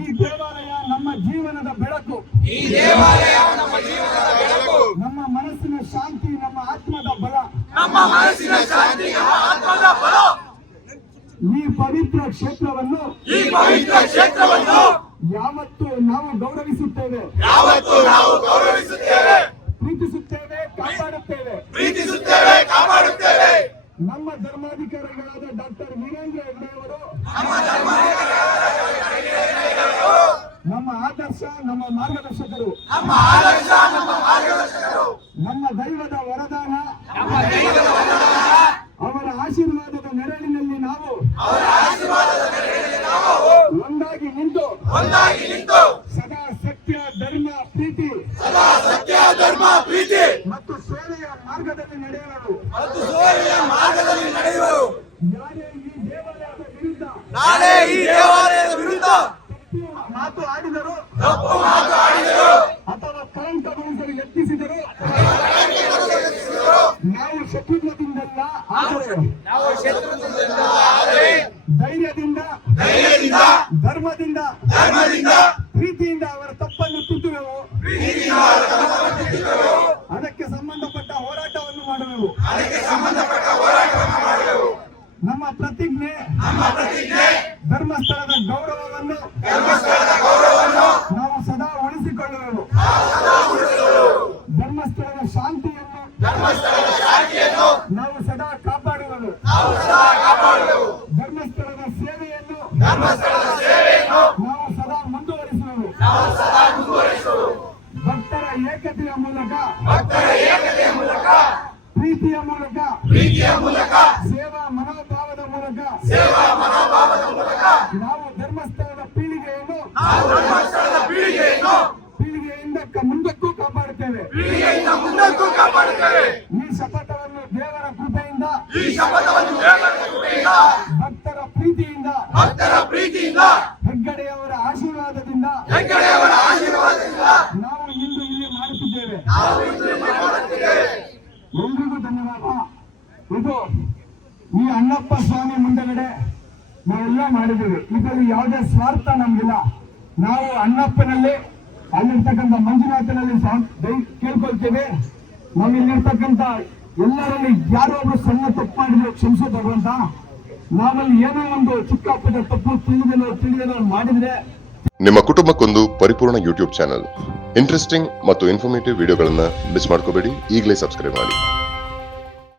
ಈ ದೇವಾಲಯ ನಮ್ಮ ಜೀವನದ ಬೆಳಕು, ನಮ್ಮ ಮನಸ್ಸಿನ ಶಾಂತಿ, ನಮ್ಮ ಆತ್ಮದ ಬಲ. ಈ ಪವಿತ್ರ ಕ್ಷೇತ್ರವನ್ನು ಯಾವತ್ತು ನಾವು ಗೌರವಿಸುತ್ತೇವೆ, ಪ್ರೀತಿಸುತ್ತೇವೆ, ಕಾಪಾಡುತ್ತೇವೆ. ನಮ್ಮ ಧರ್ಮಾಧಿಕಾರಿಗಳಾದ ಡಾಕ್ಟರ್ ವೀರೇಂದ್ರ ಹೆಗ್ಗಡೆ ಅವರು ನಮ್ಮ ಆದರ್ಶ, ನಮ್ಮ ಮಾರ್ಗದರ್ಶಕರು, ನಮ್ಮ ದೈವದ ವರದಾನ. ಅವರ ಆಶೀರ್ವಾದದ ನೆರಳಿನಲ್ಲಿ ನಾವು ಒಂದಾಗಿ ನಿಂತು ಸದಾ ಸತ್ಯ ಧರ್ಮ ಪ್ರೀತಿ ಮತ್ತು ಸೇವೆಯ ಮಾರ್ಗದಲ್ಲಿ ನಡೆಯುವರು. ಯಾರೇ ಈ ದೇವಾಲಯದ ವಿರುದ್ಧ ಮಾತು ಆಡಿದರು ಅಥವಾ ಕಳಂಕಗೊಳಿಸಲು ಯತ್ನಿಸಿದರು ನಾವು ಶತ್ರುತ್ವದಿಂದಲ್ಲ, ಆದರೆ ಧೈರ್ಯದಿಂದ, ಧರ್ಮದಿಂದ, ಪ್ರೀತಿಯಿಂದ ಅವರ ತಪ್ಪನ್ನು ತಿದ್ದುವೆವು. ಅದಕ್ಕೆ ಸಂಬಂಧಪಟ್ಟ ಹೋರಾಟವನ್ನು ಮಾಡುವೆವು. ನಮ್ಮ ಪ್ರತಿಜ್ಞೆ ಧರ್ಮಸ್ಥಳದ ಗೌರವವನ್ನು ನಾವು ಸದಾ ಉಳಿಸಿಕೊಳ್ಳುವೆವು. ಧರ್ಮಸ್ಥಳದ ಶಾಂತಿಯನ್ನು ನಾವು ಸದಾ ಕಾಪಾಡುವೆವು. ಧರ್ಮಸ್ಥಳದ ಸೇವೆಯನ್ನು ನಾವು ಸದಾ ಮುಂದುವರಿಸುವೆವು. ಭಕ್ತರ ಏಕತೆಯ ಮೂಲಕ, ಪ್ರೀತಿಯ ಮೂಲಕ, ಸೇವಾ ಮನೋಭಾವದ ಮೂಲಕ ನಾವು ಧರ್ಮಸ್ಥಳದ ಪೀಳಿಗೆಯಿಂದ ಮುಂದಕ್ಕೂ ಕಾಪಾಡುತ್ತೇವೆ. ಈ ಶಪಥವನ್ನು ದೇವರ ಕೃಪೆಯಿಂದ, ಭಕ್ತರ ಪ್ರೀತಿಯಿಂದ, ಹೆಗ್ಗಡೆಯವರ ಆಶೀರ್ವಾದದಿಂದ ನಾವು ಇಂದು ಇಲ್ಲಿ ಮಾಡುತ್ತಿದ್ದೇವೆ. ಎಲ್ರಿಗೂ ಧನ್ಯವಾದ. ಇದು ಈ ಅಣ್ಣಪ್ಪ ಸ್ವಾಮಿ ಮುಂದಗಡೆ ನಾವೆಲ್ಲ ಮಾಡಿದ್ದೇವೆ. ಇದರಲ್ಲಿ ಯಾವುದೇ ಸ್ವಾರ್ಥ ನಮ್ಗಿಲ್ಲ. ನಾವು ಅಣ್ಣಪ್ಪನಲ್ಲಿ, ಅಲ್ಲಿರ್ತಕ್ಕಂಥ ಮಂಜುನಾಥನಲ್ಲಿ ಕೇಳ್ಕೊಳ್ತೇವೆ. ನಾವಿಲ್ಲಿರ್ತಕ್ಕಂಥ ಎಲ್ಲರಲ್ಲಿ ಯಾರೋ ಒಬ್ರು ಸಣ್ಣ ತಪ್ಪು ಮಾಡಿದ್ರು ಕ್ಷಮಿಸೋ ಭಗವಂತ. ನಾವಲ್ಲಿ ಏನೋ ಒಂದು ಚಿಕ್ಕ ಪುಟ್ಟ ತಪ್ಪು ತಿಳಿದೇನೋ ಮಾಡಿದ್ರೆ. ನಿಮ್ಮ ಕುಟುಂಬಕ್ಕೊಂದು ಪರಿಪೂರ್ಣ ಯೂಟ್ಯೂಬ್ ಚಾನಲ್. ಇಂಟ್ರೆಸ್ಟಿಂಗ್ ಮತ್ತು ಇನ್ಫಾರ್ಮೇಟಿವ್ ವಿಡಿಯೋಗಳನ್ನ ಮಿಸ್ ಮಾಡ್ಕೋಬೇಡಿ. ಈಗಲೇ ಸಬ್ಸ್ಕ್ರೈಬ್ ಮಾಡಿ.